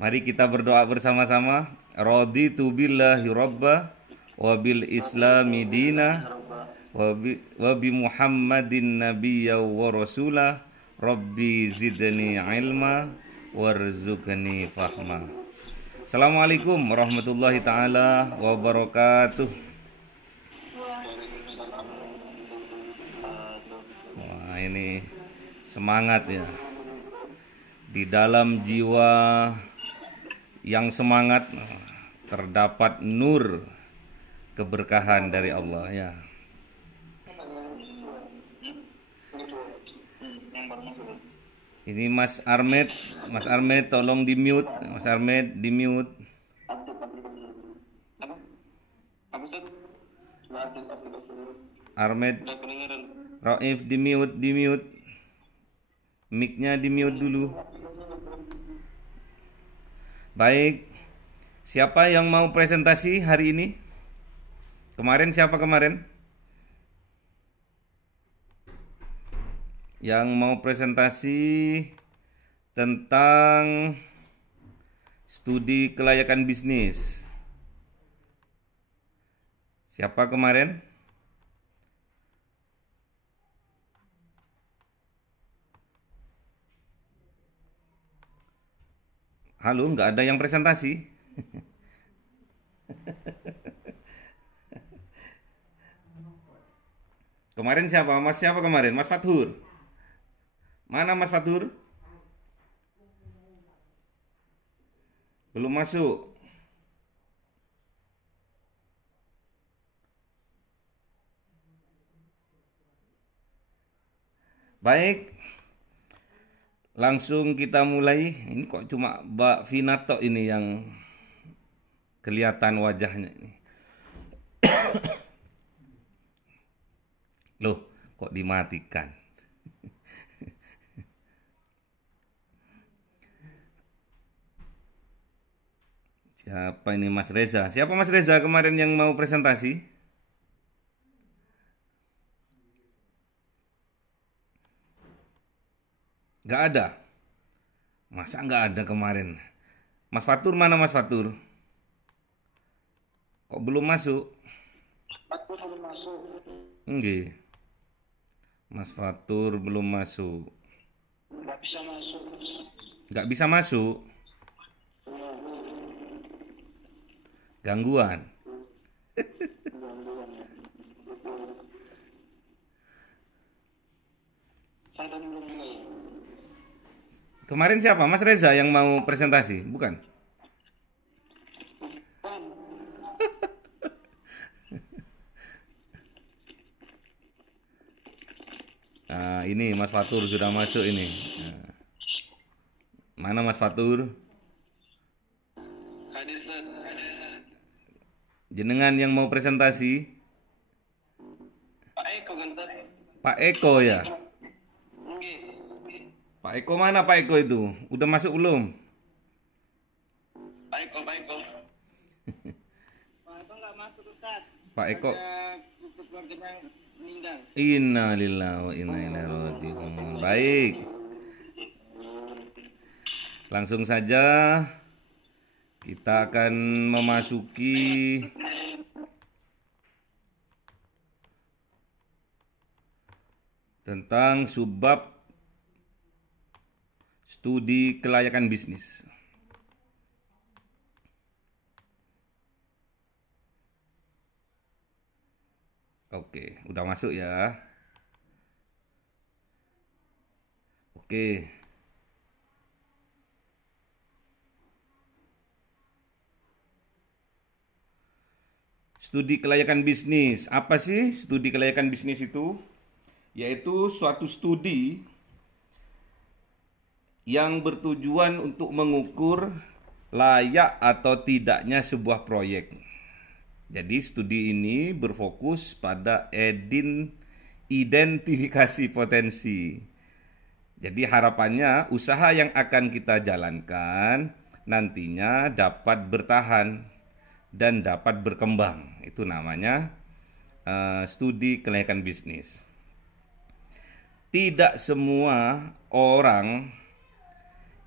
Mari kita berdoa bersama-sama. Raditu billahi robba wa bil islami dina wa bi Muhammadin nabiyya wa rasulah. Rabbi zidni ilma warzuqni fahma. Assalamualaikum warahmatullahi taala wabarakatuh. Wah, ini semangat ya. Di dalam jiwa yang semangat terdapat nur keberkahan dari Allah ya. Ini Mas Armed tolong di mute. Mas Armed di mute. Armed, Raif di mute. Mic-nya di mute dulu. Baik. Siapa yang mau presentasi hari ini? Kemarin siapa kemarin? Yang mau presentasi tentang studi kelayakan bisnis. Siapa kemarin? Halo, nggak ada yang presentasi. Kemarin siapa? Siapa kemarin? Mas Fathur. Mana Mas Fathur? Belum masuk. Baik. Langsung kita mulai. Ini kok cuma Mbak Vinato ini yang kelihatan wajahnya ini. Loh, kok dimatikan? Siapa ini Mas Reza? Siapa Mas Reza kemarin yang mau presentasi? Gak ada. Masa gak ada kemarin? Mas Fatur mana Mas Fatur? Kok belum masuk? Fatur belum masuk. Nggih. Mas Fatur belum masuk. Nggak bisa masuk. Gak bisa masuk? Gangguan. Kemarin siapa? Mas Reza yang mau presentasi? Bukan? Nah, ini Mas Fatur sudah masuk ini. Nah. Mana Mas Fatur? Hadir, Ustaz. Jenengan yang mau presentasi? Pak Eko kan, Ustaz? Pak Eko ya? Nggih. Pak Eko mana Pak Eko itu? Udah masuk belum? Pak Eko. Pak Eko nggak masuk, Ustaz. Pak Eko. Ada keluarganya meninggal. Innalillahi wa inna ilaihi raji'un. Baik. Langsung saja kita akan memasuki tentang subbab studi kelayakan bisnis. Oke, udah masuk ya. Oke. Studi kelayakan bisnis. Apa sih studi kelayakan bisnis itu? Yaitu suatu studi yang bertujuan untuk mengukur layak atau tidaknya sebuah proyek. Jadi studi ini berfokus pada identifikasi potensi. Jadi harapannya usaha yang akan kita jalankan nantinya dapat bertahan dan dapat berkembang. Itu namanya studi kelayakan bisnis. Tidak semua orang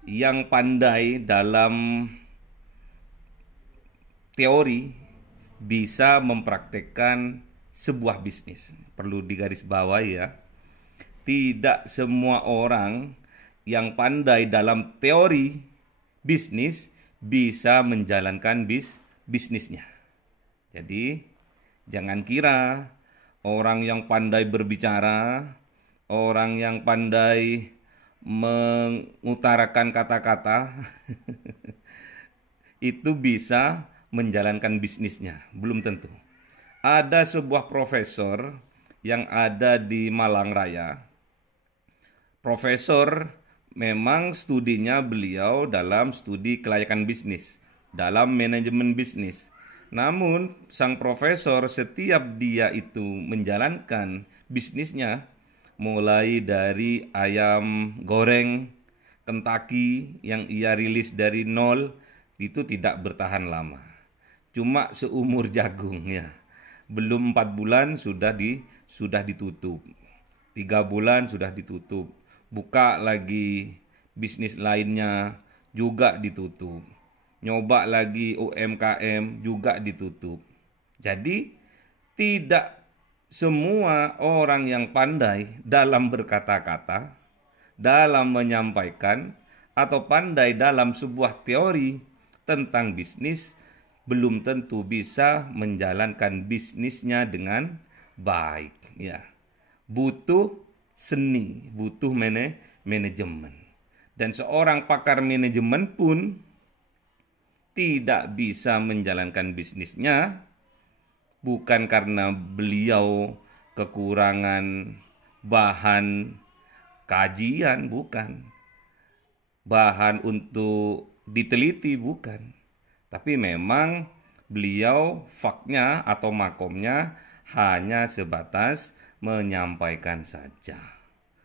yang pandai dalam teori bisa mempraktekkan sebuah bisnis. Perlu digarisbawahi ya. Tidak semua orang yang pandai dalam teori bisnis bisa menjalankan bisnisnya. Jadi jangan kira orang yang pandai berbicara, orang yang pandai mengutarakan kata-kata itu bisa menjalankan bisnisnya. Belum tentu. Ada sebuah profesor yang ada di Malang Raya. Profesor memang studinya beliau dalam studi kelayakan bisnis, dalam manajemen bisnis. Namun sang profesor setiap dia itu menjalankan bisnisnya, mulai dari ayam goreng Kentucky yang ia rilis dari nol, itu tidak bertahan lama. Cuma seumur jagung ya. Belum 4 bulan sudah ditutup. 3 bulan sudah ditutup. Buka lagi bisnis lainnya juga ditutup. Nyoba lagi UMKM juga ditutup. Jadi tidak semua orang yang pandai dalam berkata-kata, dalam menyampaikan, atau pandai dalam sebuah teori tentang bisnis belum tentu bisa menjalankan bisnisnya dengan baik ya. Butuh seni, butuh manajemen. Dan seorang pakar manajemen pun tidak bisa menjalankan bisnisnya bukan karena beliau kekurangan bahan kajian, bukan. Bahan untuk diteliti, bukan. Tapi memang beliau faknya atau makomnya hanya sebatas menyampaikan saja.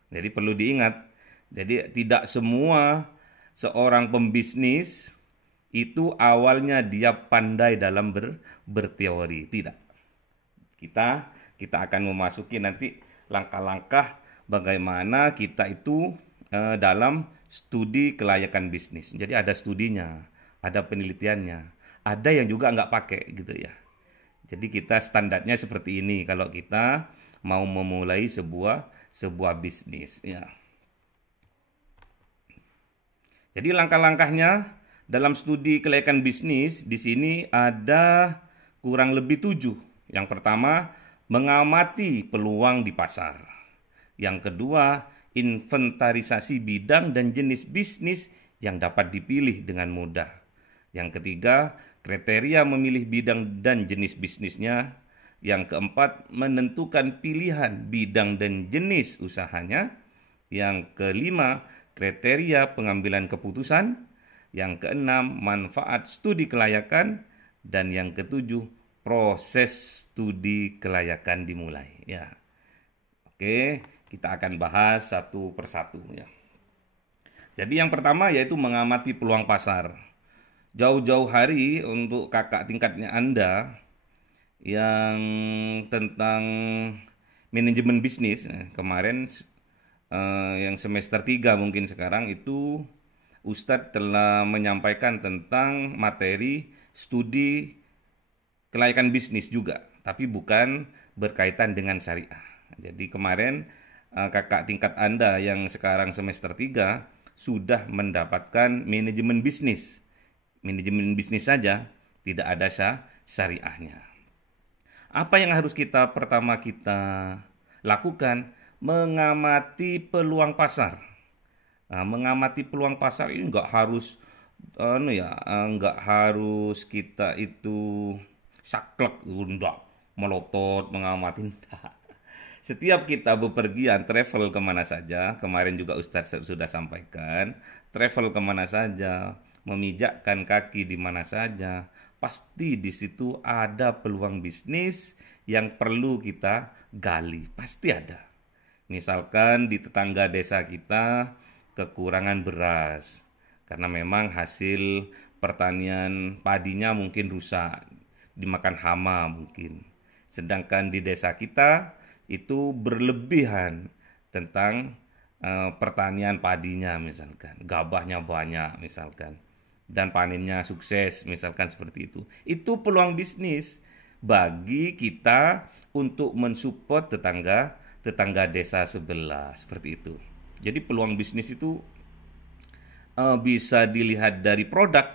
Jadi perlu diingat, jadi tidak semua seorang pembisnis itu awalnya dia pandai dalam berteori, tidak. Kita akan memasuki nanti langkah-langkah bagaimana kita itu dalam studi kelayakan bisnis. Jadi ada studinya, ada penelitiannya, ada yang juga nggak pakai gitu ya. Jadi kita standarnya seperti ini kalau kita mau memulai sebuah bisnis ya. Jadi langkah-langkahnya dalam studi kelayakan bisnis di sini ada kurang lebih 7. Yang pertama, mengamati peluang di pasar. Yang kedua, inventarisasi bidang dan jenis bisnis yang dapat dipilih dengan mudah. Yang ketiga, kriteria memilih bidang dan jenis bisnisnya. Yang keempat, menentukan pilihan bidang dan jenis usahanya. Yang kelima, kriteria pengambilan keputusan. Yang keenam, manfaat studi kelayakan. Dan yang ketujuh, proses studi kelayakan dimulai. Ya. Oke, kita akan bahas satu persatu ya. Jadi yang pertama yaitu mengamati peluang pasar. Jauh-jauh hari untuk kakak tingkatnya Anda yang tentang manajemen bisnis. Kemarin yang semester 3 mungkin sekarang itu Ustadz telah menyampaikan tentang materi studi kelayakan bisnis juga, tapi bukan berkaitan dengan syariah. Jadi kemarin kakak tingkat Anda yang sekarang semester 3 sudah mendapatkan manajemen bisnis. Manajemen bisnis saja, tidak ada syariahnya. Apa yang harus pertama kita lakukan? Mengamati peluang pasar. Nah, mengamati peluang pasar ini nggak harus nggak harus kita itu saklek, melotot mengamati. Setiap kita bepergian, travel kemana saja, kemarin juga Ustadz sudah sampaikan, travel kemana saja, memijakkan kaki di mana saja, pasti di situ ada peluang bisnis yang perlu kita gali, pasti ada. Misalkan di tetangga desa kita kekurangan beras, karena memang hasil pertanian padinya mungkin rusak, dimakan hama mungkin. Sedangkan di desa kita itu berlebihan tentang pertanian padinya misalkan, gabahnya banyak misalkan, dan panennya sukses misalkan seperti itu. Itu peluang bisnis bagi kita untuk mensupport tetangga desa sebelah seperti itu. Jadi peluang bisnis itu bisa dilihat dari produk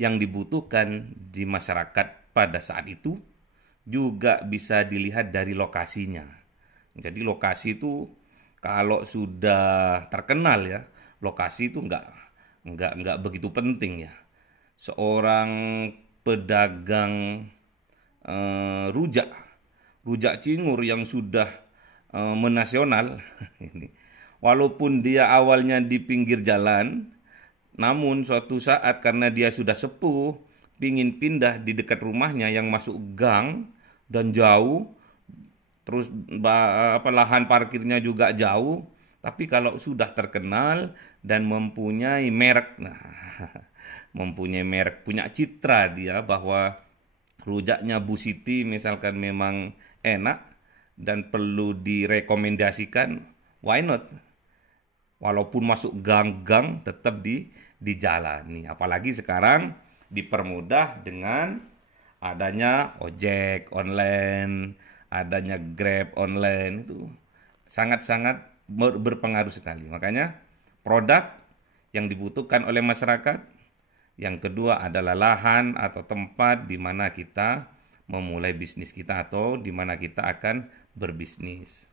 yang dibutuhkan di masyarakat pada saat itu, juga bisa dilihat dari lokasinya. Jadi lokasi itu kalau sudah terkenal ya, lokasi itu nggak begitu penting ya. Seorang pedagang rujak cingur yang sudah menasional, ini, walaupun dia awalnya di pinggir jalan, namun suatu saat karena dia sudah sepuh, pingin pindah di dekat rumahnya yang masuk gang dan jauh, terus lahan parkirnya juga jauh, tapi kalau sudah terkenal dan mempunyai merek, nah mempunyai merek, punya citra dia bahwa rujaknya Bu Siti misalkan memang enak dan perlu direkomendasikan, why not? Walaupun masuk gang-gang tetap dijalani. Apalagi sekarang dipermudah dengan adanya ojek online, adanya Grab online, itu sangat-sangat berpengaruh sekali. Makanya produk yang dibutuhkan oleh masyarakat, yang kedua adalah lahan atau tempat di mana kita memulai bisnis kita atau di mana kita akan berbisnis.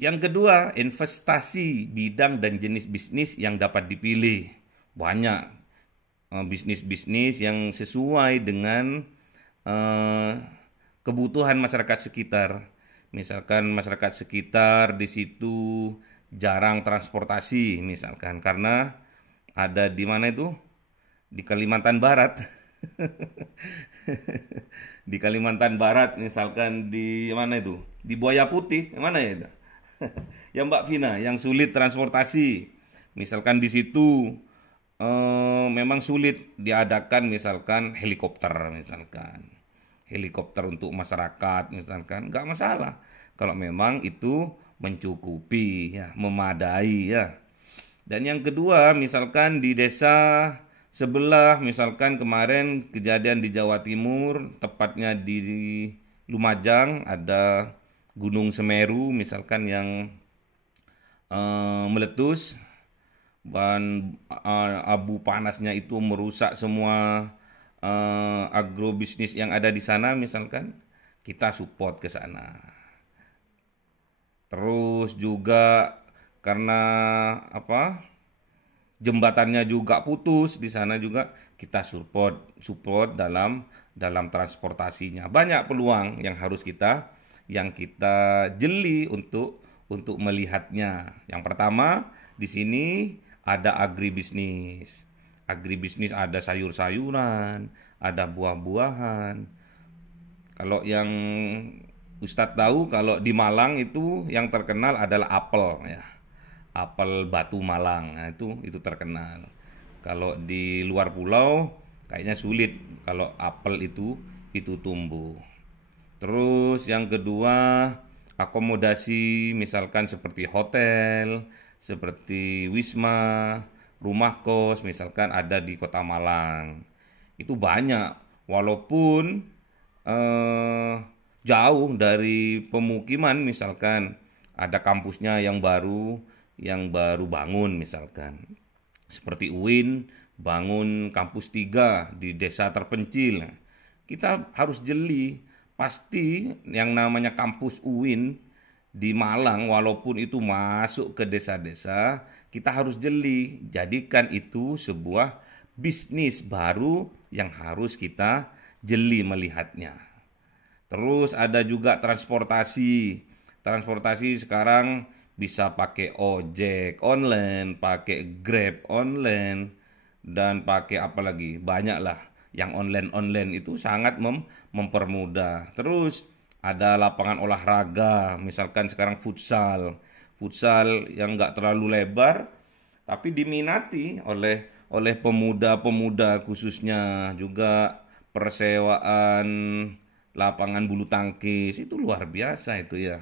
Yang kedua, investasi bidang dan jenis bisnis yang dapat dipilih. Banyak bisnis-bisnis yang sesuai dengan kebutuhan masyarakat sekitar. Misalkan masyarakat sekitar di situ jarang transportasi misalkan karena ada di mana itu? Di Kalimantan Barat. Di Kalimantan Barat misalkan di mana itu? Di Buaya Putih, mana ya itu? Ya Mbak Vina, yang sulit transportasi. Misalkan di situ memang sulit diadakan misalkan helikopter misalkan. Helikopter untuk masyarakat misalkan, nggak masalah. Kalau memang itu mencukupi ya, memadai ya. Dan yang kedua, misalkan di desa sebelah, misalkan kemarin kejadian di Jawa Timur, tepatnya di Lumajang, ada Gunung Semeru misalkan yang meletus, dan abu panasnya itu merusak semua agrobisnis yang ada di sana misalkan, kita support ke sana. Terus juga karena jembatannya juga putus di sana juga kita support dalam transportasinya. Banyak peluang yang harus kita jeli untuk melihatnya. Yang pertama, di sini ada agribisnis. Agribisnis ada sayur-sayuran, ada buah-buahan. Kalau yang Ustadz tahu, kalau di Malang itu yang terkenal adalah apel ya. Apel Batu Malang. Nah, itu terkenal. Kalau di luar pulau kayaknya sulit kalau apel itu tumbuh. Terus yang kedua, akomodasi misalkan seperti hotel, seperti wisma, rumah kos misalkan ada di Kota Malang. Itu banyak, walaupun jauh dari pemukiman, misalkan ada kampusnya yang baru bangun misalkan. Seperti UIN bangun kampus 3 di desa terpencil. Kita harus jeli, pasti yang namanya kampus UIN di Malang walaupun itu masuk ke desa-desa, kita harus jeli, jadikan itu sebuah bisnis baru yang harus kita jeli melihatnya. Terus ada juga transportasi. Transportasi sekarang bisa pakai ojek online, pakai Grab online, dan pakai apa lagi? Banyak lah. Yang online itu sangat mempermudah. Terus ada lapangan olahraga, misalkan sekarang futsal yang nggak terlalu lebar, tapi diminati oleh pemuda-pemuda khususnya. Juga persewaan lapangan bulu tangkis itu luar biasa itu ya.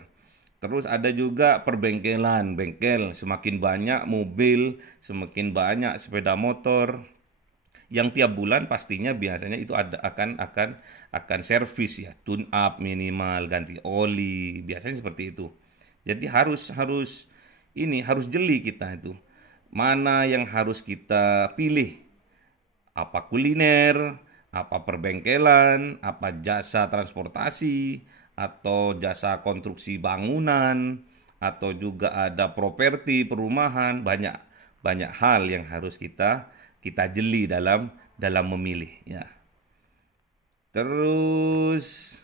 Terus ada juga perbengkelan, bengkel, semakin banyak mobil, semakin banyak sepeda motor yang tiap bulan pastinya biasanya itu akan servis ya, tune up minimal, ganti oli, biasanya seperti itu. Jadi harus jeli kita itu. Mana yang harus kita pilih? Apa kuliner, apa perbengkelan, apa jasa transportasi, atau jasa konstruksi bangunan, atau juga ada properti perumahan, banyak banyak hal yang harus kita jeli dalam memilih ya. Terus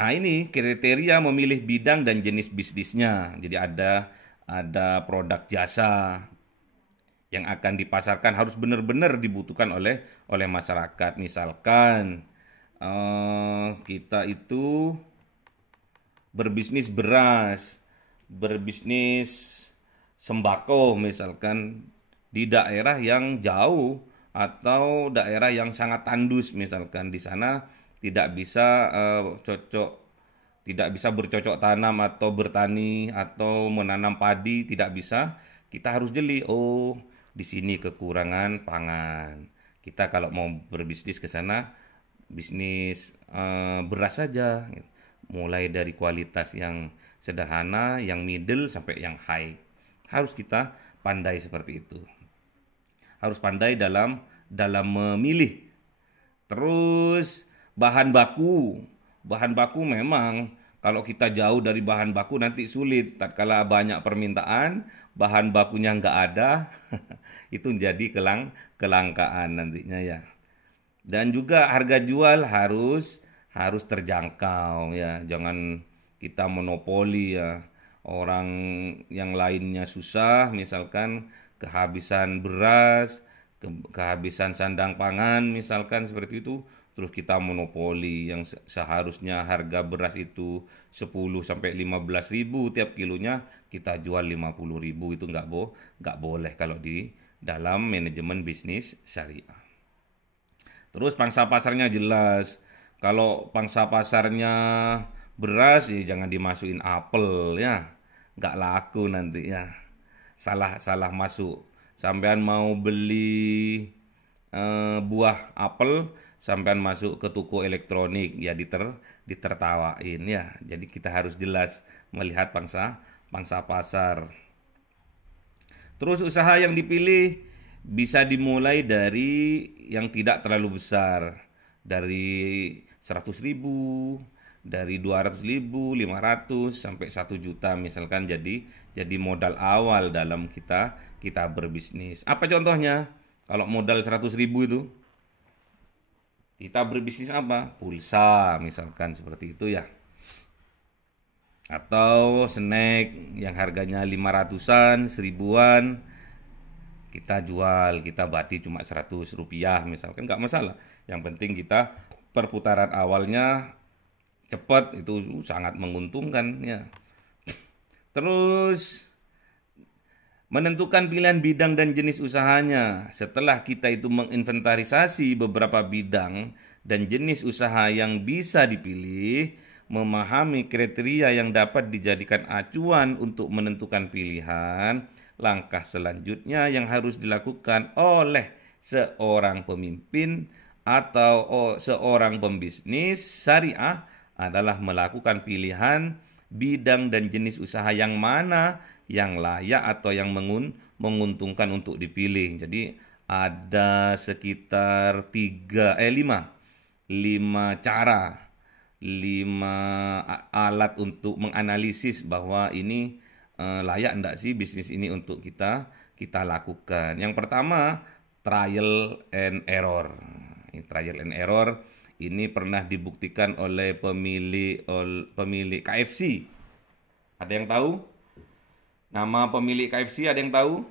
ini kriteria memilih bidang dan jenis bisnisnya. Jadi ada produk jasa yang akan dipasarkan harus benar-benar dibutuhkan oleh masyarakat. Misalkan kita itu berbisnis beras, berbisnis sembako misalkan di daerah yang jauh atau daerah yang sangat tandus, misalkan di sana tidak bisa tidak bisa bercocok tanam atau bertani atau menanam padi, tidak bisa. Kita harus jeli, oh di sini kekurangan pangan. Kita kalau mau berbisnis ke sana, bisnis beras saja, mulai dari kualitas yang sederhana, yang middle sampai yang high. Harus kita pandai seperti itu. Harus pandai dalam memilih. Terus bahan baku. Bahan baku memang kalau kita jauh dari bahan baku nanti sulit. Tatkala banyak permintaan, bahan bakunya nggak ada, itu menjadi kelangkaan nantinya ya. Dan juga harga jual harus terjangkau ya. Jangan kita monopoli ya. Orang yang lainnya susah, misalkan kehabisan beras, kehabisan sandang pangan, misalkan seperti itu, terus kita monopoli yang seharusnya harga beras itu 10 sampai 15 ribu tiap kilonya, kita jual 50 ribu, itu nggak boleh kalau di dalam manajemen bisnis syariah. Terus pangsa pasarnya jelas. Kalau pangsa pasarnya beras ya jangan dimasukin apel ya, nggak laku nanti ya. Salah masuk. Sampean mau beli buah apel, sampean masuk ke toko elektronik ya ditertawain ya. Jadi kita harus jelas melihat pangsa pasar. Terus usaha yang dipilih bisa dimulai dari yang tidak terlalu besar, dari 100 ribu, dari 200 ribu, 500 sampai 1 juta misalkan, jadi modal awal dalam kita berbisnis. Apa contohnya? Kalau modal 100 ribu itu kita berbisnis apa? Pulsa misalkan seperti itu ya. Atau snack yang harganya 500-an, 1000-an, kita jual, kita bati cuma 100 rupiah misalkan, nggak masalah. Yang penting kita perputaran awalnya cepat, itu sangat menguntungkan ya. Terus menentukan pilihan bidang dan jenis usahanya. Setelah kita itu menginventarisasi beberapa bidang dan jenis usaha yang bisa dipilih, memahami kriteria yang dapat dijadikan acuan untuk menentukan pilihan, langkah selanjutnya yang harus dilakukan oleh seorang pemimpin atau seorang pembisnis syariah adalah melakukan pilihan bidang dan jenis usaha yang mana yang layak atau yang menguntungkan untuk dipilih. Jadi ada sekitar 5 cara, 5 alat untuk menganalisis bahwa ini layak enggak sih bisnis ini untuk kita lakukan. Yang pertama, trial and error. Trial and error ini pernah dibuktikan oleh pemilik KFC. Ada yang tahu? Nama pemilik KFC ada yang tahu?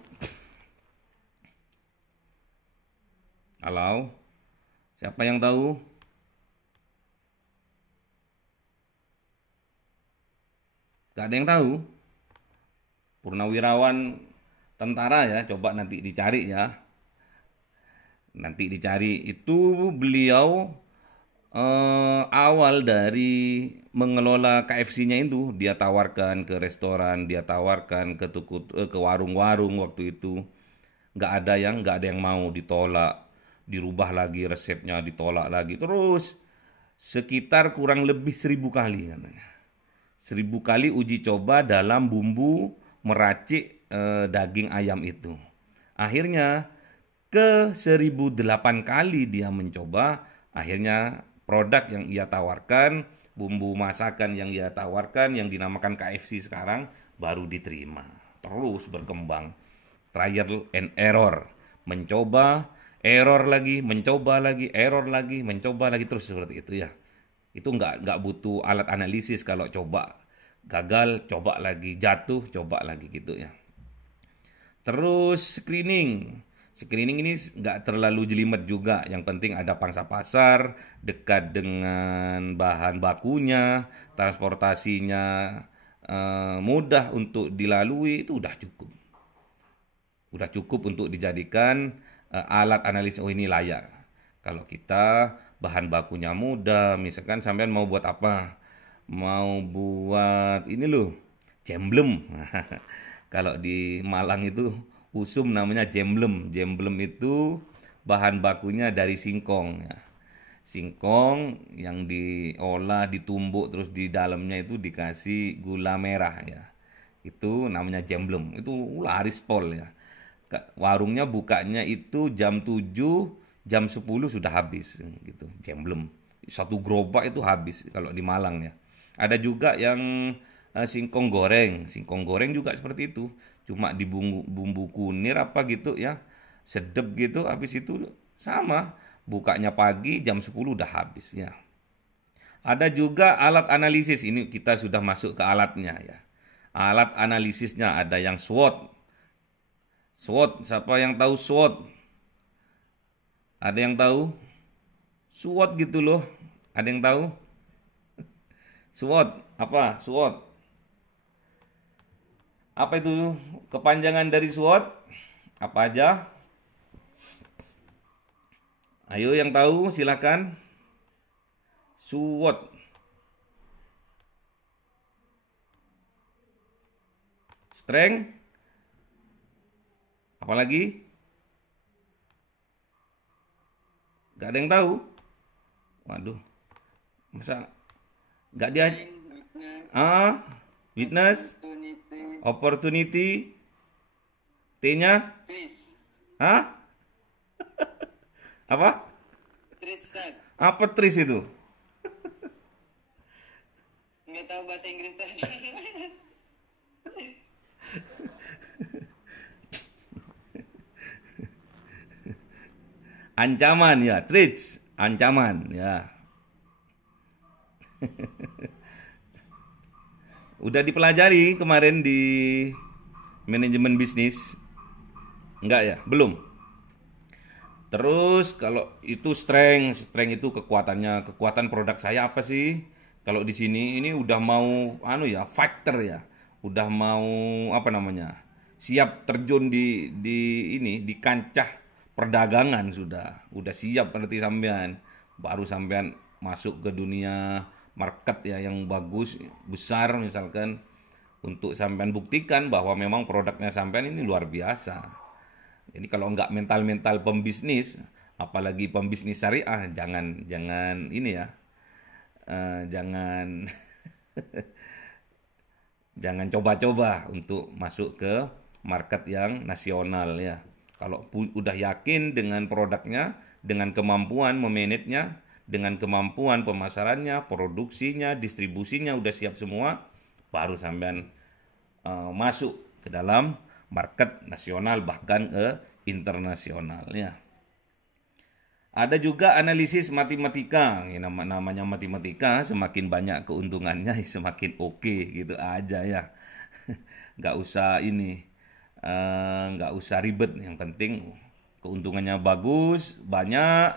Halo? Siapa yang tahu? Gak ada yang tahu? Purnawirawan tentara ya, coba nanti dicari ya. Nanti dicari, itu beliau awal dari mengelola KFC-nya itu, dia tawarkan ke restoran, dia tawarkan ke warung-warung waktu itu. Nggak ada yang mau, ditolak, dirubah lagi resepnya, ditolak lagi. Terus sekitar kurang lebih 1.000 kali katanya. 1.000 kali uji coba dalam bumbu meracik daging ayam itu. Akhirnya ke 1.008 kali dia mencoba, akhirnya produk yang ia tawarkan, bumbu masakan yang ia tawarkan, yang dinamakan KFC sekarang, baru diterima. Terus berkembang, trial and error, mencoba, error lagi, mencoba lagi, error lagi, mencoba lagi, terus seperti itu ya. Itu nggak butuh alat analisis kalau coba. Gagal, coba lagi, jatuh, coba lagi gitu ya. Terus screening. Screening ini nggak terlalu jelimet juga. Yang penting ada pangsa pasar, dekat dengan bahan bakunya, transportasinya mudah untuk dilalui, itu udah cukup. Udah cukup untuk dijadikan alat analisis, oh ini layak. Kalau kita bahan bakunya mudah, misalkan sampean mau buat apa? Mau buat ini loh, jemblem. Kalau di Malang itu usum namanya jemblem. Jemblem itu bahan bakunya dari singkong ya. Singkong yang diolah, ditumbuk, terus di dalamnya itu dikasih gula merah ya. Itu namanya jemblem. Itu laris pol ya. Warungnya bukanya itu jam 7, jam 10 sudah habis gitu. Jemblem. Satu gerobak itu habis kalau di Malang ya. Ada juga yang singkong goreng. Singkong goreng juga seperti itu. Cuma di bumbu kunir apa gitu ya. Sedep gitu, habis itu sama. Bukanya pagi, jam 10 udah habis ya. Ada juga alat analisis. Ini kita sudah masuk ke alatnya ya. Alat analisisnya ada yang SWOT. SWOT, siapa yang tahu SWOT? Ada yang tahu? SWOT gitu loh. Ada yang tahu? SWOT, apa? SWOT. Apa itu kepanjangan dari SWOT? Apa aja? Ayo yang tahu silakan. SWOT. Strength. Apalagi? Gak ada yang tahu? Waduh. Masa gak dia witness, opportunity, T-nya? Tris. Hah? Apa? Trisat. Apa tris itu? Nggak tahu bahasa Inggris tadi. Ancaman ya, threats, ancaman ya. Udah dipelajari kemarin di manajemen bisnis? Enggak ya? Belum. Terus kalau itu strength itu kekuatannya, kekuatan produk saya apa sih? Kalau di sini ini udah mau fighter ya. Udah mau apa namanya? Siap terjun di kancah perdagangan sudah. Udah siap berarti sampean. Baru sampean masuk ke dunia market ya yang bagus, besar misalkan, untuk sampean buktikan bahwa memang produknya sampean ini luar biasa. Jadi kalau nggak mental pembisnis, apalagi pembisnis syariah, jangan ini ya, jangan jangan coba-coba untuk masuk ke market yang nasional ya. Kalau udah yakin dengan produknya, dengan kemampuan memanagenya, dengan kemampuan pemasarannya, produksinya, distribusinya udah siap semua, baru sampean masuk ke dalam market nasional bahkan internasional ya. Ada juga analisis matematika. Ya, namanya matematika, semakin banyak keuntungannya semakin oke gitu aja ya. Nggak usah nggak usah ribet. Yang penting keuntungannya bagus, banyak,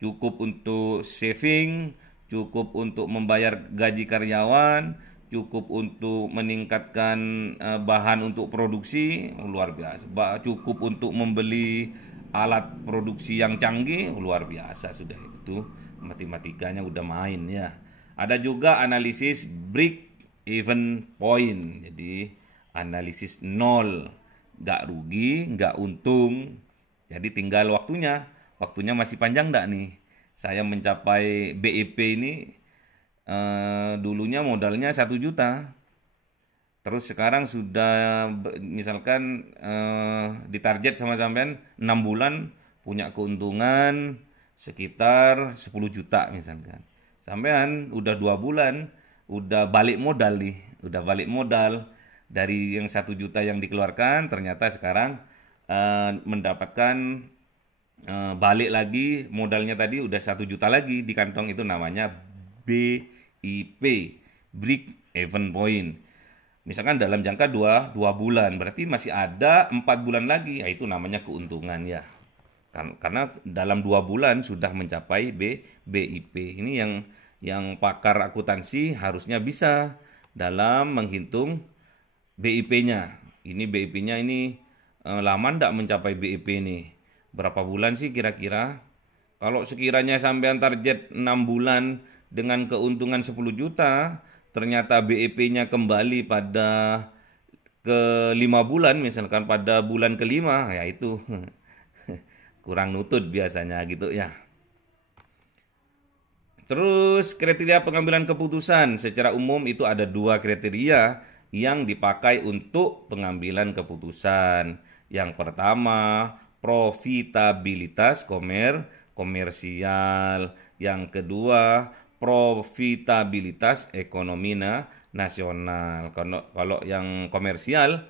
cukup untuk saving, cukup untuk membayar gaji karyawan, cukup untuk meningkatkan bahan untuk produksi, luar biasa. Cukup untuk membeli alat produksi yang canggih, luar biasa sudah itu. matematikanya udah main ya. Ada juga analisis break even point. Jadi analisis nol, nggak rugi, nggak untung. Jadi tinggal waktunya. Waktunya masih panjang nggak nih? Saya mencapai BIP ini dulunya modalnya 1 juta. Terus sekarang sudah misalkan ditarget sama sampean 6 bulan punya keuntungan sekitar 10 juta misalkan. Sampean udah 2 bulan udah balik modal nih, udah balik modal dari yang 1 juta yang dikeluarkan ternyata sekarang mendapatkan balik lagi modalnya tadi udah 1 juta lagi di kantong, itu namanya BIP, break even point. Misalkan dalam jangka 2 bulan, berarti masih ada 4 bulan lagi, itu namanya keuntungan ya. Karena dalam 2 bulan sudah mencapai BIP. Ini yang pakar akuntansi harusnya bisa dalam menghitung BIP-nya. Ini BIP-nya ini lama ndak mencapai BIP ini? Berapa bulan sih kira-kira? Kalau sekiranya sampean target 6 bulan dengan keuntungan 10 juta, ternyata BIP-nya kembali pada ke 5 bulan, misalkan pada bulan kelima, ya itu kurang nutut biasanya gitu ya. Terus kriteria pengambilan keputusan. Secara umum itu ada 2 kriteria yang dipakai untuk pengambilan keputusan. Yang pertama, profitabilitas komersial. Yang kedua, profitabilitas ekonomi nasional. Kalau yang komersial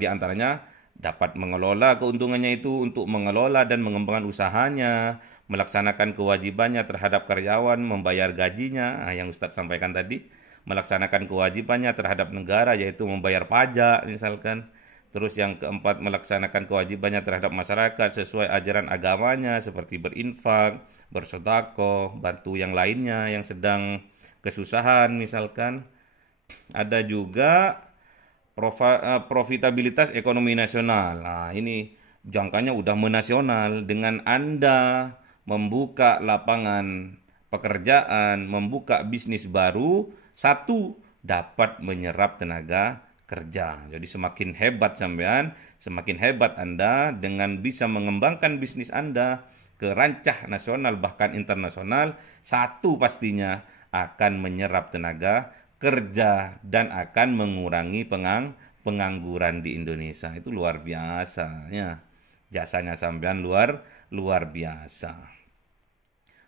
diantaranya dapat mengelola keuntungannya itu untuk mengelola dan mengembangkan usahanya, melaksanakan kewajibannya terhadap karyawan, membayar gajinya, yang Ustadz sampaikan tadi, melaksanakan kewajibannya terhadap negara yaitu membayar pajak misalkan. Terus yang keempat, melaksanakan kewajibannya terhadap masyarakat sesuai ajaran agamanya seperti berinfak, bersedekah, bantu yang lainnya yang sedang kesusahan misalkan. Ada juga profitabilitas ekonomi nasional. Nah, ini jangkanya udah menasional dengan Anda membuka lapangan pekerjaan, membuka bisnis baru, satu dapat menyerap tenaga kerja. Jadi semakin hebat sampean, semakin hebat Anda dengan bisa mengembangkan bisnis Anda ke rancah nasional bahkan internasional, satu pastinya akan menyerap tenaga kerja dan akan mengurangi pengangguran di Indonesia. Itu luar biasa ya. Jasanya sampean luar biasa.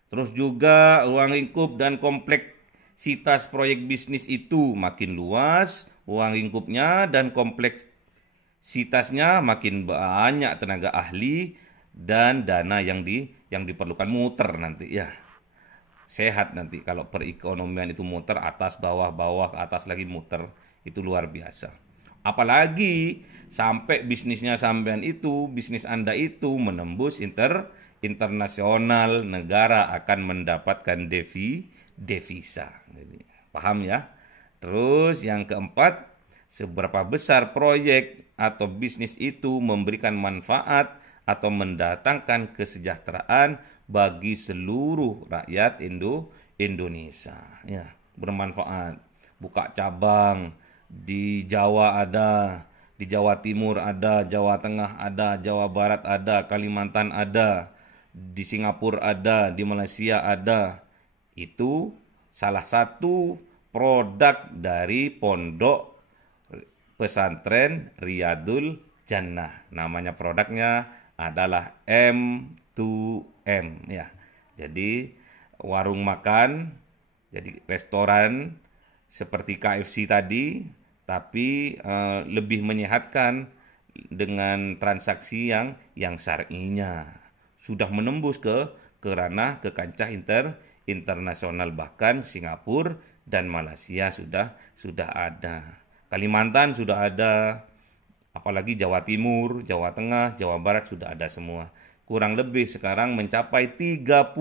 Terus juga ruang lingkup dan kompleksitas proyek bisnis itu makin luas, ruang lingkupnya dan kompleksitasnya makin banyak tenaga ahli dan dana yang diperlukan muter nanti ya. Sehat nanti kalau perekonomian itu muter atas bawah ke atas lagi muter, itu luar biasa. Apalagi sampai bisnisnya sampean itu, bisnis Anda itu menembus internasional, negara akan mendapatkan devisa. Jadi, paham ya? Terus yang keempat, seberapa besar proyek atau bisnis itu memberikan manfaat atau mendatangkan kesejahteraan bagi seluruh rakyat Indonesia. Ya, bermanfaat. Buka cabang di Jawa ada, di Jawa Timur ada, Jawa Tengah ada, Jawa Barat ada, Kalimantan ada, di Singapura ada, di Malaysia ada. Itu salah satu produk dari pondok pesantren Riyadul Jannah. Namanya produknya adalah M2M ya. Jadi warung makan, jadi restoran seperti KFC tadi, tapi lebih menyehatkan dengan transaksi yang syar'inya. Sudah menembus ke ranah ke kancah internasional, bahkan Singapura dan Malaysia sudah ada. Kalimantan sudah ada, apalagi Jawa Timur, Jawa Tengah, Jawa Barat sudah ada semua. Kurang lebih sekarang mencapai 38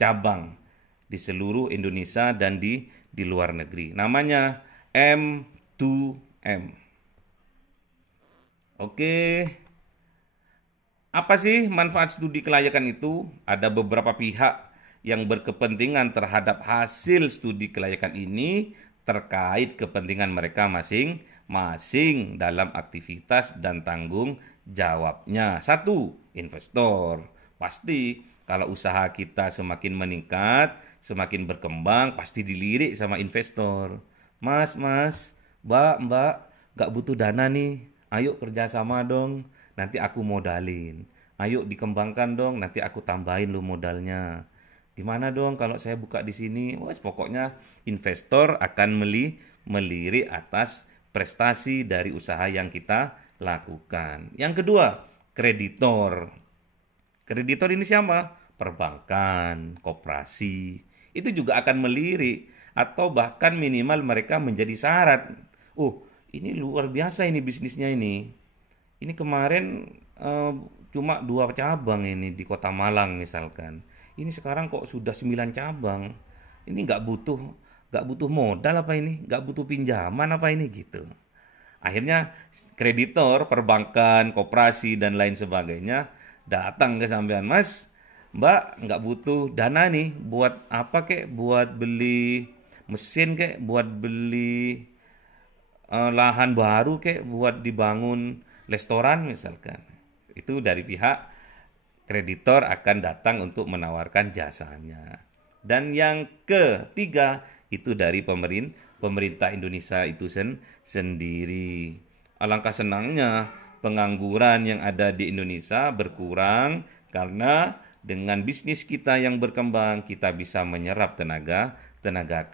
cabang di seluruh Indonesia dan di luar negeri. Namanya M2M. Oke. Apa sih manfaat studi kelayakan itu? Ada beberapa pihak yang berkepentingan terhadap hasil studi kelayakan ini terkait kepentingan mereka masing-masing dalam aktivitas dan tanggung jawabnya. Satu, investor. Pasti kalau usaha kita semakin meningkat, semakin berkembang, pasti dilirik sama investor. Mas, mbak, gak butuh dana nih. Ayo kerjasama dong, nanti aku modalin. Ayo dikembangkan dong, nanti aku tambahin lu modalnya. Gimana dong kalau saya buka di sini? Wes pokoknya investor akan melirik atas prestasi dari usaha yang kita lakukan. Yang kedua, kreditor. Kreditor ini siapa? Perbankan, koperasi. Itu juga akan melirik atau bahkan minimal mereka menjadi syarat. Oh, ini luar biasa ini bisnisnya ini. Ini kemarin cuma 2 cabang ini di Kota Malang misalkan. Ini sekarang kok sudah 9 cabang. Ini nggak butuh modal apa ini? Nggak butuh pinjaman apa ini gitu. Akhirnya kreditor, perbankan, koperasi dan lain sebagainya datang ke sampean, Mas, Mbak nggak butuh dana nih buat apa kek? Buat beli mesin kek? Buat beli lahan baru kek? Buat dibangun restoran misalkan. Itu dari pihak kreditor akan datang untuk menawarkan jasanya. Dan yang ketiga itu dari pemerintah Indonesia itu sendiri. Alangkah senangnya pengangguran yang ada di Indonesia berkurang karena dengan bisnis kita yang berkembang kita bisa menyerap tenaga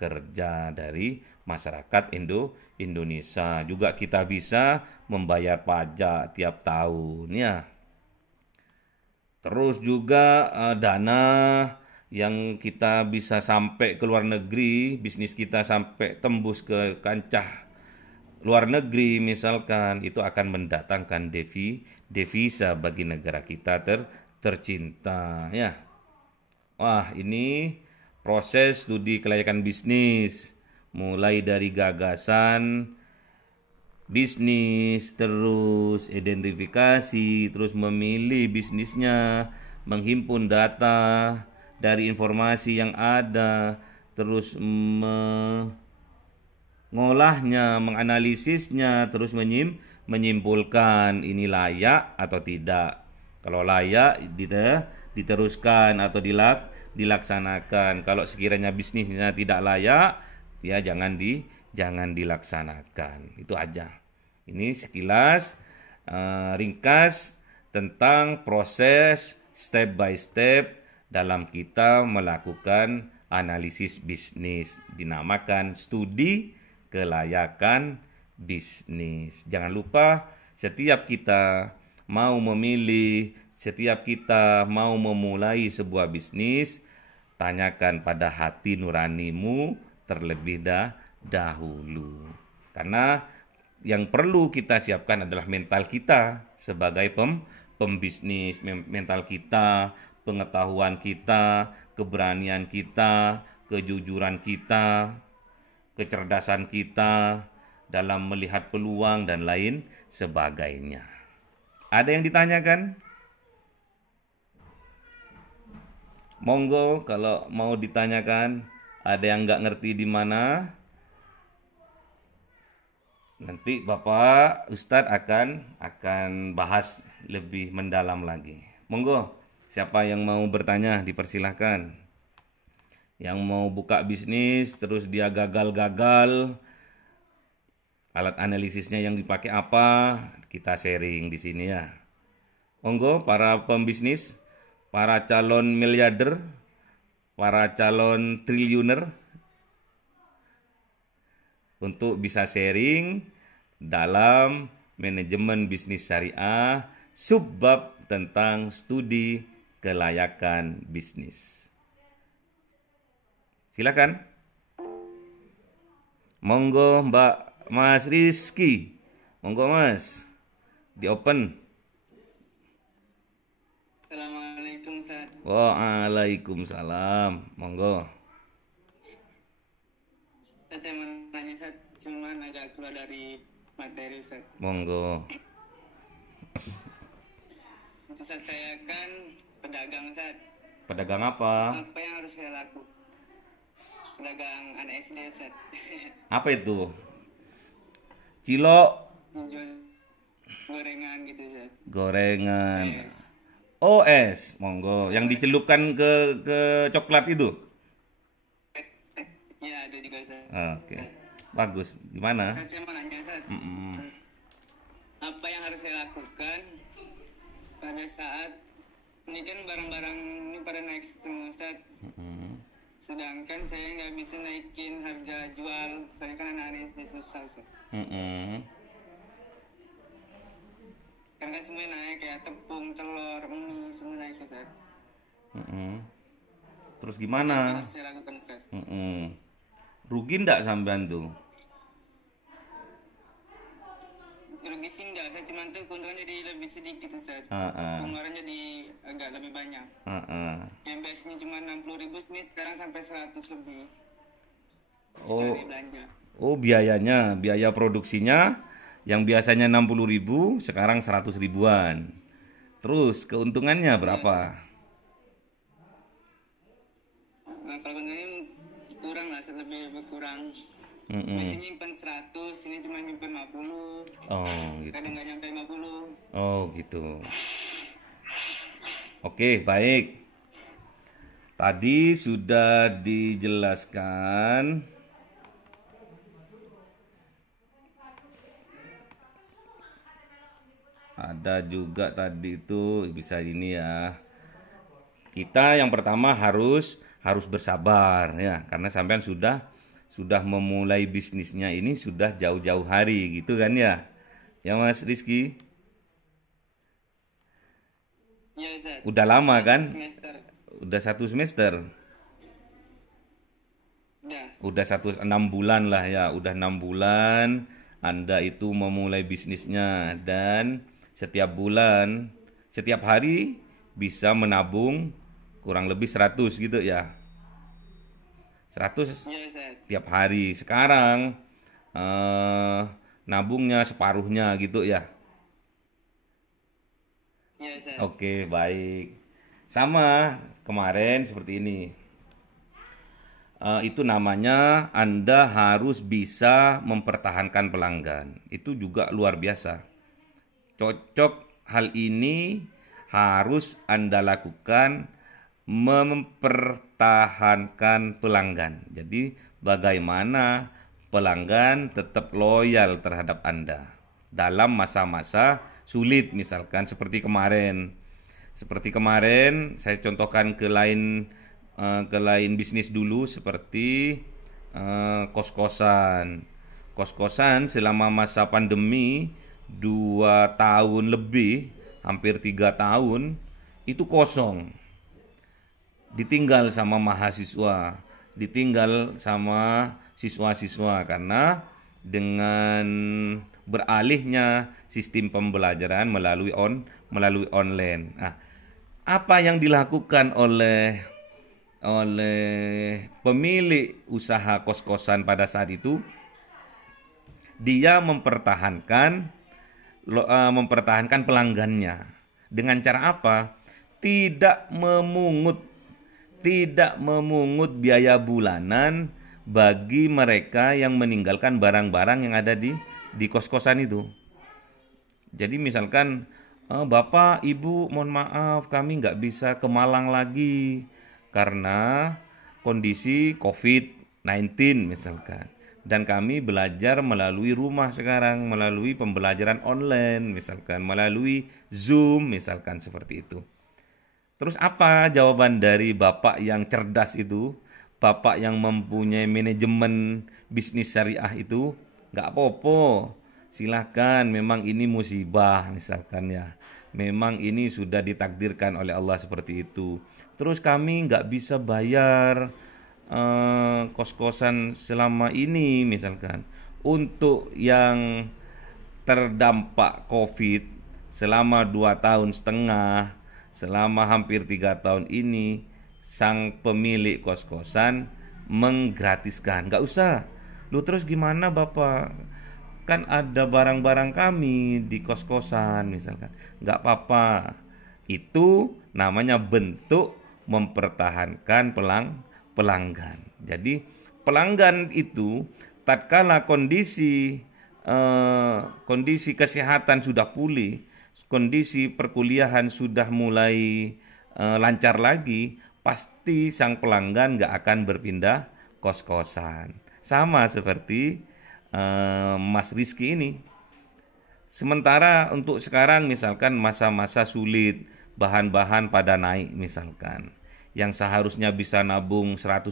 kerja dari masyarakat Indonesia. Juga kita bisa membayar pajak tiap tahun ya. Terus juga dana yang kita bisa sampai ke luar negeri, bisnis kita sampai tembus ke kancah luar negeri misalkan, itu akan mendatangkan devisa bagi negara kita tercinta ya. Wah, ini proses studi kelayakan bisnis mulai dari gagasan bisnis, terus identifikasi, terus memilih bisnisnya, menghimpun data dari informasi yang ada, terus mengolahnya, menganalisisnya, terus menyimpulkan ini layak atau tidak. Kalau layak diteruskan atau dilaksanakan. Kalau sekiranya bisnisnya tidak layak, ya jangan dilaksanakan. Itu aja. Ini sekilas ringkas tentang proses step by step dalam kita melakukan analisis bisnis, dinamakan studi kelayakan bisnis. Jangan lupa setiap kita mau memilih, setiap kita mau memulai sebuah bisnis, tanyakan pada hati nuranimu terlebih dahulu. Karena yang perlu kita siapkan adalah mental kita sebagai pembisnis, mental kita, pengetahuan kita, keberanian kita, kejujuran kita, kecerdasan kita dalam melihat peluang dan lain sebagainya. Ada yang ditanyakan? Monggo kalau mau ditanyakan, ada yang nggak ngerti di mana? Nanti Bapak Ustadz akan bahas lebih mendalam lagi. Monggo, siapa yang mau bertanya dipersilahkan. Yang mau buka bisnis terus dia gagal, alat analisisnya yang dipakai apa? Kita sharing di sini ya. Monggo para pembisnis, para calon miliarder, para calon triliuner untuk bisa sharing dalam manajemen bisnis syariah subbab tentang studi kelayakan bisnis. Silakan. Monggo Mbak Mas Rizky. Monggo Mas. Di open. Assalamualaikum Ustaz. Waalaikumsalam. Monggo. Saya mau nanya Ustaz, cuman agak keluar dari materi Ustaz. Monggo. Itu saat saya kan pedagang saat. Pedagang apa? Apa yang harus saya lakukan? Pedagang anak SD saat. Apa itu? Cilok, Jual gorengan gitu saat. gorengan. Yes. Oh, es, monggo. Yang dicelupkan ke coklat itu. Ya ada juga saat. Oke. Bagus. Gimana? Saat saya mau nanya saat. Mm-mm. Apa yang harus saya lakukan pada saat ini kan barang-barang ini pada naik semua saat. Mm-mm. Sedangkan saya nggak bisa naikin harga jual, soalnya kan anak-anak SD susah Ustaz. Mm-mm. Karena kan semua naik kayak tepung, telur, mie, semua naik Ustaz. Mm-mm. Terus Apa gimana? yang harus saya lakukan Ustaz? Mm-mm. Rugi ndak sampean tuh? Rugi sih enggak, saya cuma tuh keuntungan jadi lebih sedikit Ustaz. Ah. Pengeluaran jadi agak lebih banyak. Yang biasanya cuma 60.000 nih sekarang sampai 100 lebih. Oh, Sekali belanja. oh biayanya, biaya produksinya yang biasanya 60.000 sekarang 100 ribuan. Terus keuntungannya berapa? Nah, kalau keuntungannya kurang lah, lebih berkurang. Mm-mm. Biasanya nyimpan 100, ini cuma nyimpan 50. Oh gitu. Kadang nggak nyampe 50. Oh gitu. Oke, baik. Tadi sudah dijelaskan ada juga tadi itu bisa ini ya. Kita yang pertama harus bersabar ya, karena sampean sudah memulai bisnisnya ini sudah jauh-jauh hari gitu kan ya. Ya Mas Rizky, Ya Ustaz. udah lama kan? Semester. Udah 1 semester. Udah. Udah 6 bulan lah ya, udah 6 bulan Anda itu memulai bisnisnya dan setiap bulan, setiap hari bisa menabung kurang lebih 100 gitu ya. 100 Ya Ustaz. tiap hari. Sekarang nabungnya separuhnya gitu ya. Ya Ustaz. Oke, baik. Sama kemarin seperti ini. Itu namanya Anda harus bisa mempertahankan pelanggan. Itu juga luar biasa. Cocok hal ini harus Anda lakukan, mempertahankan pelanggan. Jadi bagaimana pelanggan tetap loyal terhadap Anda dalam masa-masa sulit, misalkan seperti kemarin. Seperti kemarin saya contohkan ke lain bisnis dulu, seperti kos-kosan. Kos-kosan selama masa pandemi 2 tahun lebih, hampir 3 tahun itu kosong. Ditinggal sama mahasiswa, ditinggal sama siswa-siswa karena dengan beralihnya sistem pembelajaran melalui online. Nah, apa yang dilakukan oleh pemilik usaha kos-kosan pada saat itu? Dia mempertahankan pelanggannya. Dengan cara apa? Tidak memungut biaya bulanan bagi mereka yang meninggalkan barang-barang yang ada di kos-kosan itu. Jadi misalkan, Bapak, Ibu, mohon maaf kami nggak bisa ke Malang lagi karena kondisi COVID-19 misalkan. Dan kami belajar melalui rumah sekarang, melalui pembelajaran online misalkan, melalui Zoom misalkan, seperti itu. Terus apa jawaban dari Bapak yang cerdas itu? Bapak yang mempunyai manajemen bisnis syariah itu? Nggak apa-apa, silakan, memang ini musibah misalkan ya. Memang ini sudah ditakdirkan oleh Allah seperti itu. Terus kami nggak bisa bayar kos-kosan selama ini misalkan. Untuk yang terdampak COVID selama 2 tahun setengah, selama hampir 3 tahun ini, sang pemilik kos-kosan menggratiskan. Nggak usah. Lu terus gimana Bapak? Kan ada barang-barang kami di kos-kosan misalkan. Nggak apa-apa. Itu namanya bentuk mempertahankan pelanggan. Jadi pelanggan itu tatkala kondisi kesehatan sudah pulih, kondisi perkuliahan sudah mulai lancar lagi, pasti sang pelanggan nggak akan berpindah kos-kosan. Sama seperti Mas Rizky ini. Sementara untuk sekarang misalkan masa-masa sulit, bahan-bahan pada naik misalkan. Yang seharusnya bisa nabung 100.000,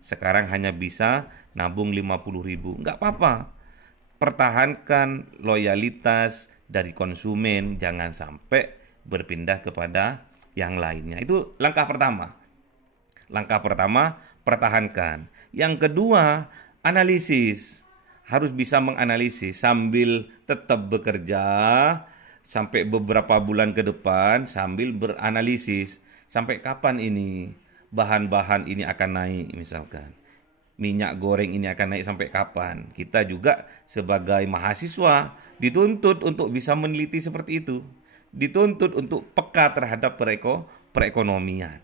sekarang hanya bisa nabung 50.000. Nggak apa-apa. Pertahankan loyalitas dari konsumen, jangan sampai berpindah kepada yang lainnya. Itu langkah pertama. Langkah pertama, pertahankan. Yang kedua, analisis. Harus bisa menganalisis sambil tetap bekerja sampai beberapa bulan ke depan, sambil beranalisis sampai kapan ini bahan-bahan ini akan naik misalkan. Minyak goreng ini akan naik sampai kapan. Kita juga sebagai mahasiswa dituntut untuk bisa meneliti seperti itu. Dituntut untuk peka terhadap perekonomian.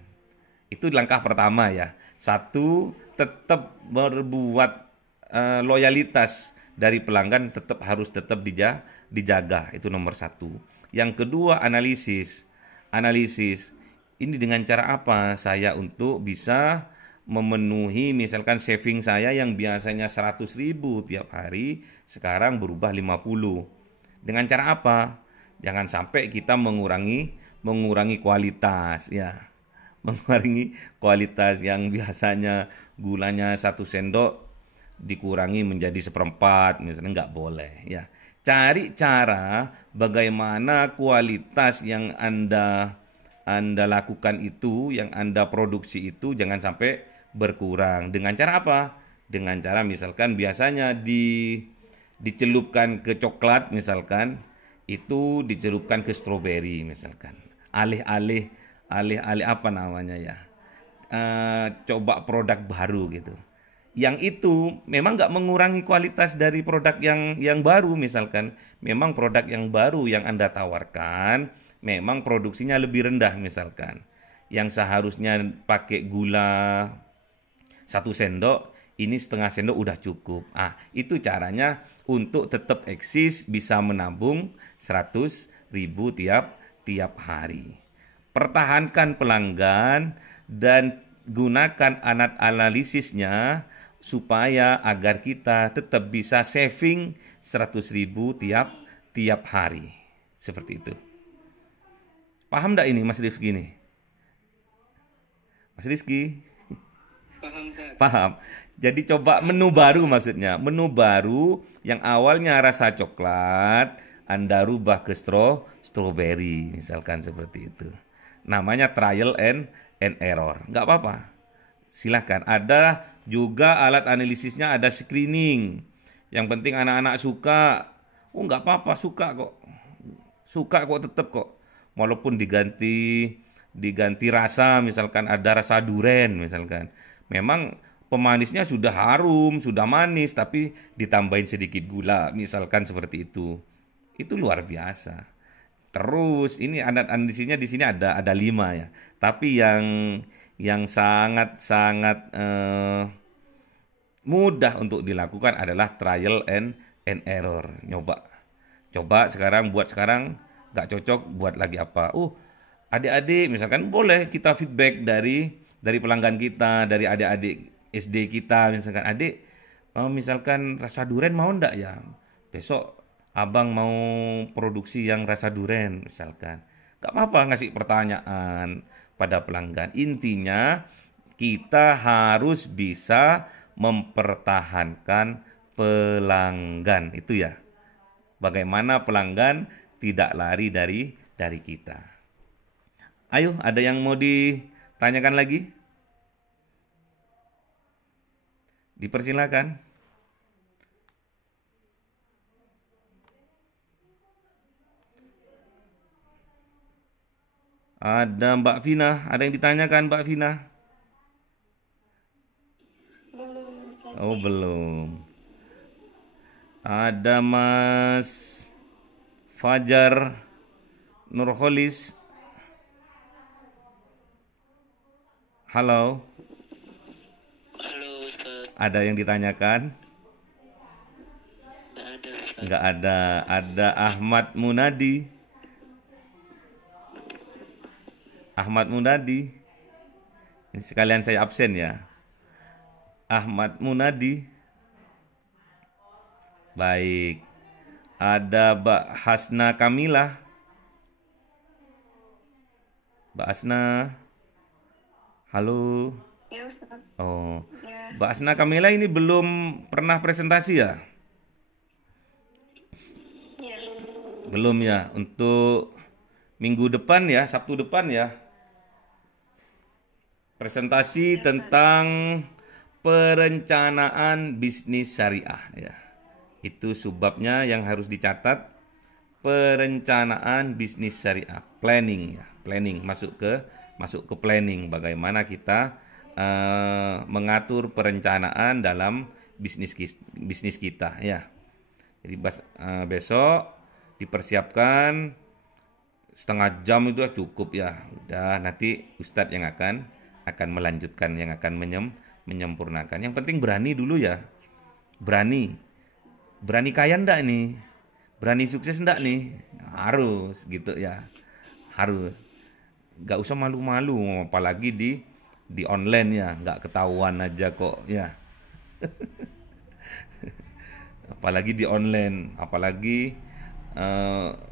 Itu langkah pertama ya. Satu, tetap berbuat loyalitas dari pelanggan harus tetap dijaga. Itu nomor satu. Yang kedua, analisis. Ini dengan cara apa saya untuk bisa memenuhi misalkan saving saya yang biasanya 100.000 tiap hari, sekarang berubah 50. Dengan cara apa? Jangan sampai kita mengurangi kualitas ya. Mengurangi kualitas yang biasanya gulanya 1 sendok dikurangi menjadi 1/4 misalnya, nggak boleh ya. Cari cara bagaimana kualitas yang Anda lakukan itu, yang Anda produksi itu jangan sampai berkurang. Dengan cara apa? Dengan cara misalkan biasanya dicelupkan ke coklat misalkan, itu dicelupkan ke stroberi misalkan. Alih-alih apa namanya ya? Coba produk baru gitu. Yang itu memang nggak mengurangi kualitas dari produk yang baru misalkan. Memang produk yang baru yang Anda tawarkan memang produksinya lebih rendah misalkan. Yang seharusnya pakai gula 1 sendok, ini 1/2 sendok udah cukup. Itu caranya untuk tetap eksis bisa menabung 100.000 tiap hari. Pertahankan pelanggan dan gunakan analisisnya supaya agar kita tetap bisa saving 100.000 tiap hari. Seperti itu. Paham enggak ini Mas Rizky ini? Mas Rizky? Paham, Ustaz. Paham. Jadi coba menu baru maksudnya. Menu baru yang awalnya rasa coklat, Anda rubah ke strawberry misalkan seperti itu. Namanya trial and error. Enggak apa-apa. Silakan. Ada juga alat analisisnya, ada screening. Yang penting anak-anak suka. Enggak apa-apa, suka kok. Suka kok, tetap kok. Walaupun diganti rasa, misalkan ada rasa duren misalkan. Memang pemanisnya sudah harum, sudah manis, tapi ditambahin sedikit gula, misalkan seperti itu. Itu luar biasa. Terus ini adat analisisnya di sini ada 5 ya. Tapi yang sangat mudah untuk dilakukan adalah trial and error. Coba sekarang, buat sekarang, nggak cocok, buat lagi apa. Adik-adik misalkan boleh kita feedback dari pelanggan kita, dari adik-adik SD kita misalkan, adik misalkan rasa duren mau ndak ya, besok abang mau produksi yang rasa duren misalkan. Gak apa-apa ngasih pertanyaan pada pelanggan. Intinya kita harus bisa mempertahankan pelanggan, itu ya. Bagaimana pelanggan tidak lari dari kita. Ayo, ada yang mau ditanyakan lagi? Dipersilakan. Ada Mbak Vina, ada yang ditanyakan Mbak Vina? Belum, Ustaz. Oh, belum. Ada Mas Fajar Nurholis. Halo, Halo Ustaz, ada yang ditanyakan? nggak ada Ustaz. Nggak ada. Ada Ahmad Munadi. Ahmad Munadi. Ini sekalian saya absen ya. Ahmad Munadi. Baik. Ada Mbak Hasna Kamila. Mbak Hasna. Halo. Ya Ustaz. Oh. Ya. Mbak Hasna Kamila ini belum pernah presentasi ya? Ya. Belum ya. Untuk minggu depan ya, Sabtu depan ya. Presentasi tentang perencanaan bisnis syariah ya. Itu subbabnya yang harus dicatat, perencanaan bisnis syariah, planning ya. Planning masuk ke planning, bagaimana kita mengatur perencanaan dalam bisnis kita ya. Jadi besok dipersiapkan setengah jam itu cukup ya. Udah nanti Ustadz yang akan melanjutkan, yang akan menyempurnakan. Yang penting berani dulu ya. Berani kaya ndak nih? Berani sukses ndak nih? Harus gitu ya. Harus. Gak usah malu-malu, apalagi di online ya, nggak ketahuan aja kok ya. Apalagi di online, apalagi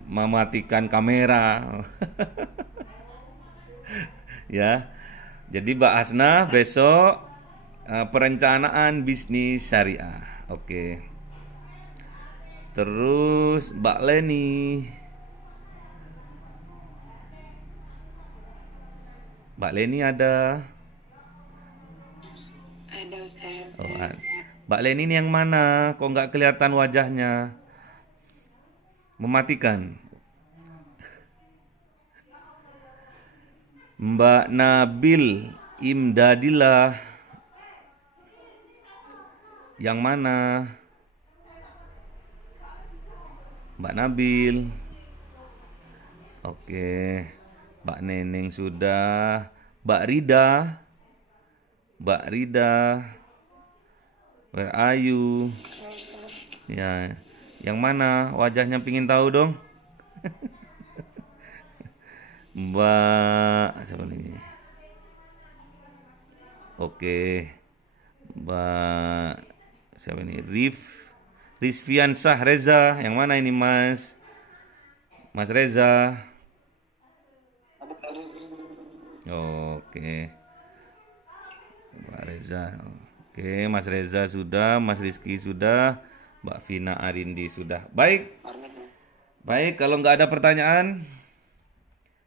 mematikan kamera. Ya. Jadi Mbak Hasna besok perencanaan bisnis syariah. Oke. Terus Mbak Leni. Mbak Leni ada? Ada Ustaz. Oh, Mbak Leni ini yang mana? Kok nggak kelihatan wajahnya? Mematikan. Mbak Nabil Imdadillah. Yang mana? Mbak Nabil. Oke. Mbak Neneng sudah. Mbak Rida. Mbak Rida. Where are you? Ya. Yang mana? Wajahnya pingin tahu dong. Mbak siapa nih? Oke. Mbak siapa ini? Rizfiansah Reza. Yang mana ini Mas? Mas Reza. Oke. Mbak Reza. Oke, Mas Reza sudah, Mas Rizky sudah, Mbak Vina Arindi sudah. Baik. Baik, kalau nggak ada pertanyaan,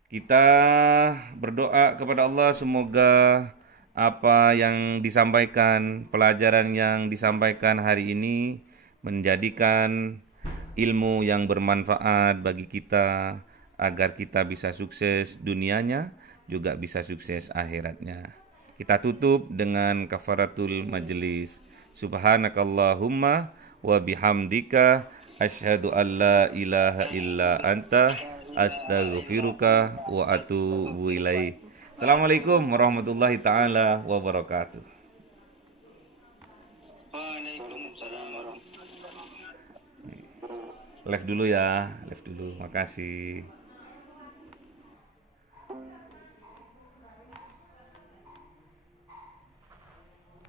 kita berdoa kepada Allah semoga apa yang disampaikan, pelajaran yang disampaikan hari ini menjadikan ilmu yang bermanfaat bagi kita agar kita bisa sukses dunianya, juga bisa sukses akhiratnya. Kita tutup dengan kafaratul majlis. Subhanakallahumma wa bihamdika asyhadu an la ilaha illa anta astaghfiruka wa atubu ilaik. Assalamualaikum warahmatullahi taala wabarakatuh. Waalaikumsalam warahmatullahi wabarakatuh. Live dulu ya, live dulu. Makasih.